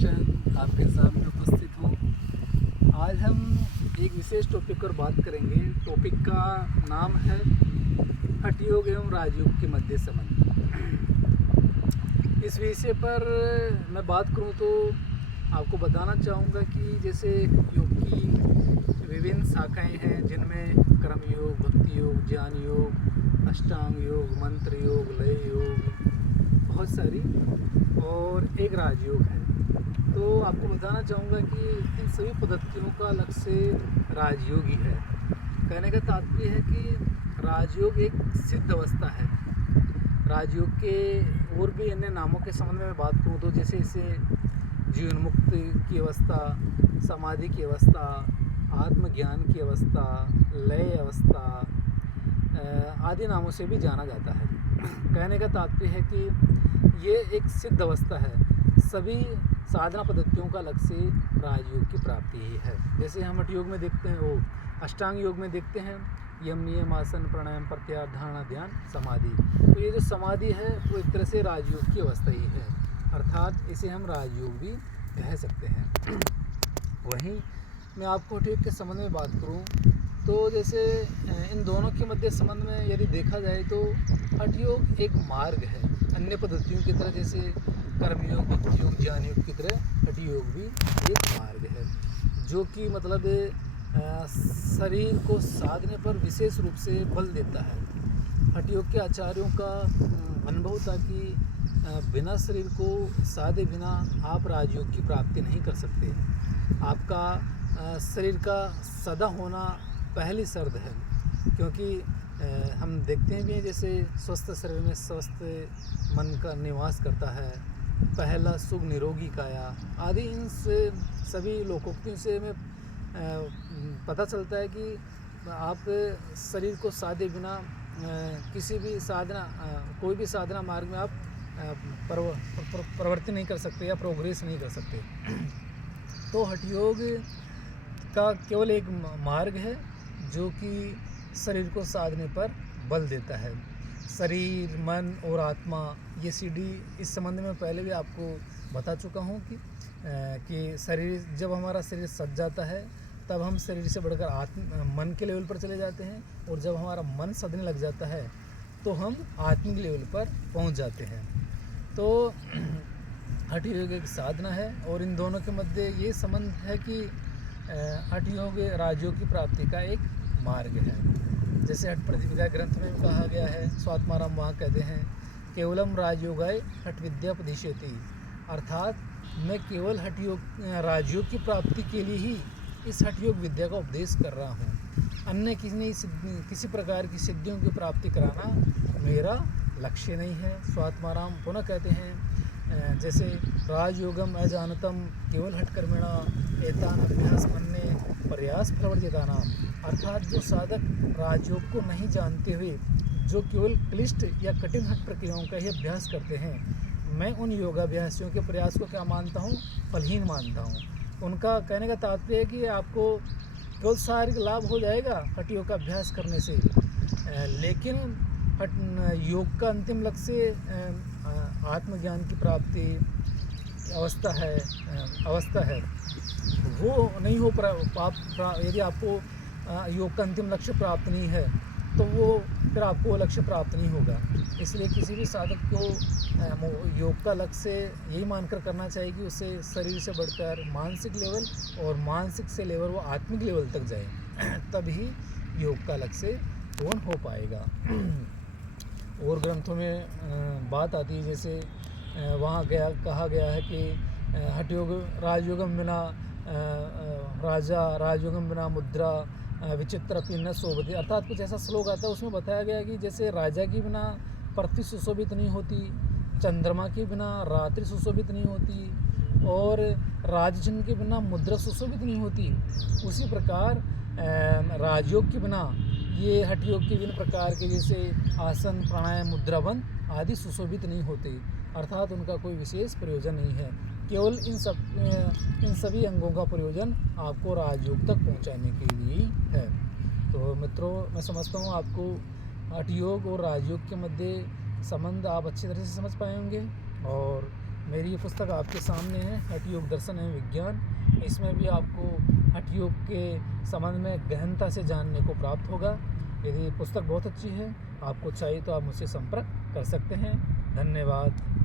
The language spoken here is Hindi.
कृष्ण आपके सामने उपस्थित हूँ। आज हम एक विशेष टॉपिक पर बात करेंगे। टॉपिक का नाम है हठ योग एवं राजयोग के मध्य संबंध। इस विषय पर मैं बात करूँ तो आपको बताना चाहूँगा कि जैसे योग की विभिन्न शाखाएं हैं, जिनमें कर्म योग, भक्ति योग, ज्ञान योग, अष्टांग योग, मंत्र योग, लय योग, बहुत सारी, और एक राजयोग है। तो आपको बताना चाहूँगा कि इन सभी पद्धतियों का लक्ष्य राजयोग ही है। कहने का तात्पर्य है कि राजयोग एक सिद्ध अवस्था है। राजयोग के और भी अन्य नामों के संबंध में बात करूँ तो जैसे इसे जीवन मुक्ति की अवस्था, समाधि की अवस्था, आत्मज्ञान की अवस्था, लय अवस्था आदि नामों से भी जाना जाता है। कहने का तात्पर्य है कि ये एक सिद्ध अवस्था है। सभी साधना पद्धतियों का लक्ष्य राजयोग की प्राप्ति ही है। जैसे हम हठ योग में देखते हैं, वो अष्टांग योग में देखते हैं यम, नियम, आसन, प्राणायाम, प्रत्याहार, धारणा, ध्यान, समाधि। तो ये जो समाधि है वो एक तरह से राजयोग की अवस्था ही है, अर्थात इसे हम राजयोग भी कह सकते हैं। वहीं मैं आपको हठ योग के संबंध में बात करूं तो जैसे इन दोनों के मध्य संबंध में यदि देखा जाए तो हठ योग एक मार्ग है। अन्य पद्धतियों की तरह जैसे कर्मयोग, भक्ति योग, ज्ञान योग की तरह हठ योग भी एक मार्ग है, जो कि मतलब शरीर को साधने पर विशेष रूप से बल देता है। हठ योग के आचार्यों का अनुभव था कि बिना शरीर को साधे बिना आप राजयोग की प्राप्ति नहीं कर सकते। आपका शरीर का सदा होना पहली शर्त है, क्योंकि हम देखते हैं भी जैसे स्वस्थ शरीर में स्वस्थ मन का निवास करता है, पहला सुख निरोगी काया आदि। इन सभी लोकोक्तियों से हमें पता चलता है कि आप शरीर को साधे बिना किसी भी साधना, कोई भी साधना मार्ग में आप प्रवृत्ति नहीं कर सकते या प्रोग्रेस नहीं कर सकते। तो हठ योग का केवल एक मार्ग है जो कि शरीर को साधने पर बल देता है। शरीर, मन और आत्मा, ये सीढ़ी इस संबंध में पहले भी आपको बता चुका हूँ कि शरीर, जब हमारा शरीर सज जाता है तब हम शरीर से बढ़कर मन के लेवल पर चले जाते हैं, और जब हमारा मन सजने लग जाता है तो हम आत्मिक लेवल पर पहुँच जाते हैं। तो हठ योग एक साधना है, और इन दोनों के मध्य ये संबंध है कि हठ योग राजयोग की प्राप्ति का एक मार्ग है। जैसे हठ प्रतिविद्या ग्रंथ में कहा गया है, स्वात्माराम वहाँ कहते हैं केवलम राजयोगाय हठ विद्या उपदिश्यते, अर्थात मैं केवल हठ योग राजयोग की प्राप्ति के लिए ही इस हठ योग विद्या का उपदेश कर रहा हूँ। अन्य किसी प्रकार की सिद्धियों की प्राप्ति कराना मेरा लक्ष्य नहीं है। स्वात्माराम पुनः कहते हैं जैसे राजयोगम अजानतम केवल हठ कर्मिणा एतान अभ्यास मन्ने प्रयास फलवर्जितानाम, अर्थात जो साधक राजयोग को नहीं जानते हुए जो केवल क्लिष्ट या कठिन हठ प्रक्रियाओं का ही अभ्यास करते हैं, मैं उन योगाभ्यासियों के प्रयास को क्या मानता हूँ? फलहीन मानता हूँ। उनका कहने का तात्पर्य है कि आपको केवल शारीरिक लाभ हो जाएगा हठ योग का अभ्यास करने से, लेकिन हठ योग का अंतिम लक्ष्य आत्मज्ञान की प्राप्ति अवस्था है, वो नहीं हो यदि आपको योग का अंतिम लक्ष्य प्राप्त नहीं है तो वो फिर आपको लक्ष्य प्राप्त नहीं होगा। इसलिए किसी भी साधक को योग का लक्ष्य यही मानकर करना चाहिए कि उसे शरीर से बढ़कर मानसिक लेवल, और मानसिक से लेवल वो आत्मिक लेवल तक जाए, तभी योग का लक्ष्य पूर्ण हो पाएगा। और ग्रंथों में बात आती है, जैसे वहाँ कहा गया है कि हठ योग राजयोगम बिना राजयोगम बिना मुद्रा विचित्रपि न शोभते, अर्थात कुछ ऐसा श्लोक आता है, उसमें बताया गया कि जैसे राजा के बिना पृथ्वी सुशोभित नहीं होती, चंद्रमा के बिना रात्रि सुशोभित नहीं होती, और राजचिन्ह के बिना मुद्रा सुशोभित नहीं होती, उसी प्रकार राजयोग के बिना ये हठ योग के विभिन्न प्रकार के जैसे आसन, प्राणायाम, मुद्राबंध आदि सुशोभित नहीं होते, अर्थात उनका कोई विशेष प्रयोजन नहीं है। केवल इन सभी अंगों का प्रयोजन आपको राजयोग तक पहुंचाने के लिए है। तो मित्रों, मैं समझता हूँ आपको हठ योग और राजयोग के मध्य संबंध आप अच्छी तरह से समझ पाए होंगे, और मेरी ये पुस्तक आपके सामने है, हठ योग दर्शन एवं विज्ञान। इसमें भी आपको हठ योग के संबंध में गहनता से जानने को प्राप्त होगा। यदि पुस्तक बहुत अच्छी है, आपको चाहिए तो आप मुझसे संपर्क कर सकते हैं। धन्यवाद।